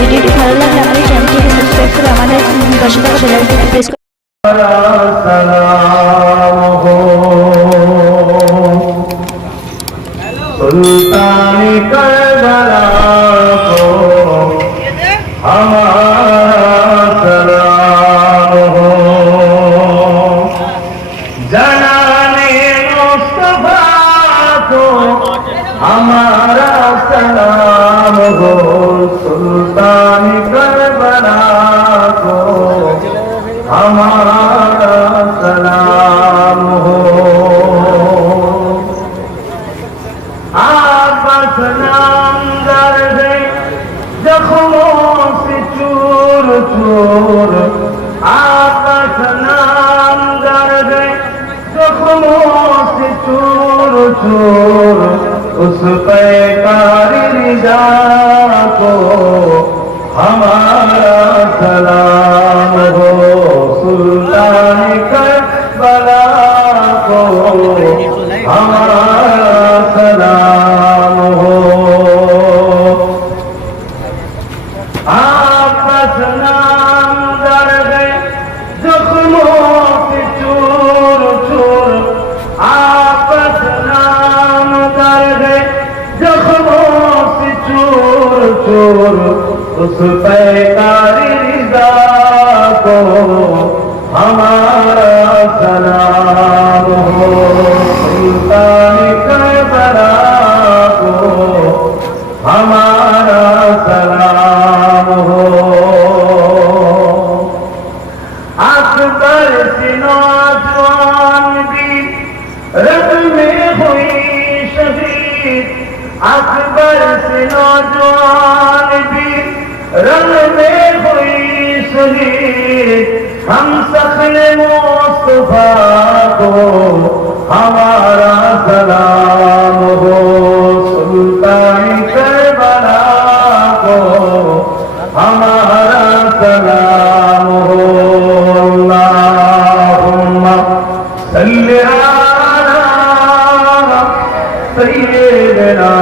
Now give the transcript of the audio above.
ভিডিওটি ভালো লাগলে আমাদের চ্যানেলটিকে সাবস্ক্রাইব করে আমাদের পাশে থাকা বেল আইকনটি প্রেস করুন। सुल्तानी करबला को हमारा सलाम हो, जनाने मुस्तफा को हमारा सलाम हो, सुल्तानी करबला को हमारा सलाम हो। आपस नाम दर्द जख्मों से चूर चूर, आपस नाम दर्द जख्मों से चूर चूर, उस पैकार रिजा को हमारा सलाम हो, सुल्तान करबला को हमारा सलाम हो। आपस नाम दर्द जख्मों से चूर चूर, आपस नाम दर्द जख्मों से चूर चूर, उस पैकारी रिजा को हमारा सलाम हो, सुल्तान करबला को हमारा सलाम हो। अकबर से नौजवान भी रब में हुई शहीद, अकबर से नौजवान भी रब में हुई शहीद, हम सखर मुस्तफा को हमारा सलाम हो, सुल्तान करबला को हमारा सलाम हो। अल्लाहुम्मा सल्ली अला सय्यिदना